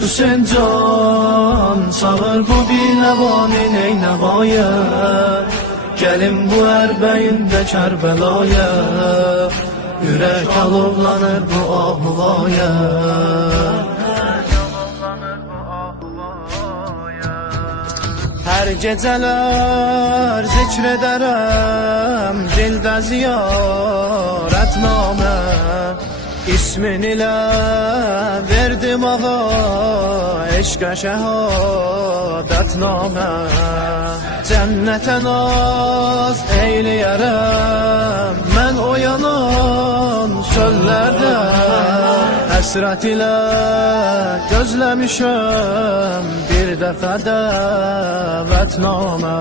Hüseyin can çağır bu biləvani neynəvaya, gəlin bu ərbəyində Kərbəlaya, ürək alovlanır bu ahuvaya. Hər gecələr zikr edərəm dildə ziyarətnamə, İsmin ilə verdim ağa eşqə şəhadətnamə. Cənnətə naz eyləyərəm mən o yanan çöllərdə, həsrət ilə gözləmişəm bir dəfə də vətnamə.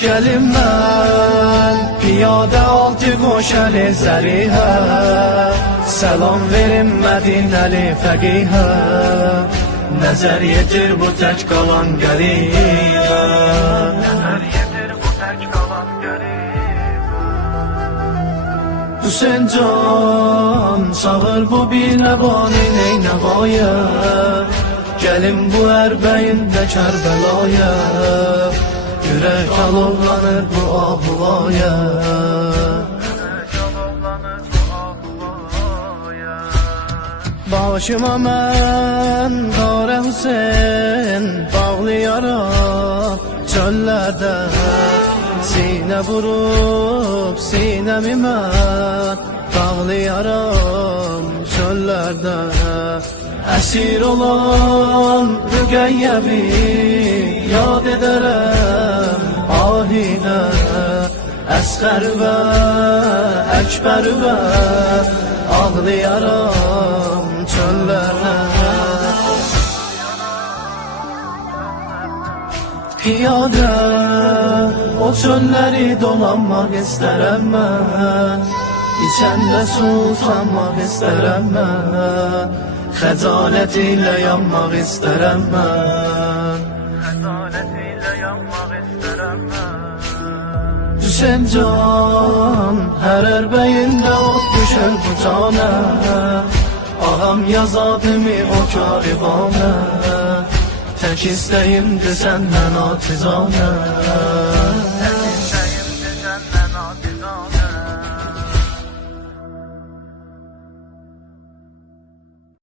Gəlin mən piyadə altı qoşəli zərihə, səlam verim Mədinəli fəqihə, nəzər yetir bu tək qalan qəribə. Hüseyin can çağır bu biləvani neynəvaya, gəlin bu ərbəyində Kərbəlaya, ürək alovlanır bu ahuvaya. Başıma mən Qara Hüseyin bağlayaram çöllərdə, sinə vurub sinəmi mən bağlayaram çöllərdə. Əsir olan Rüqəyyəvi yad edərəm ahinə, Əsqər və Əkbər və ağlayaram çöllərdə. Piyadə o çölləri dolanmaq istərəm mən, İçəndə sultanmaq istərəm mən, xəcalət ilə yanmaq istərəm mən. Hüseyin can hər ərbəyində ot düşər bu canə, ağam yazadımı o karivanə, tək istəyimdir səndən atizanə.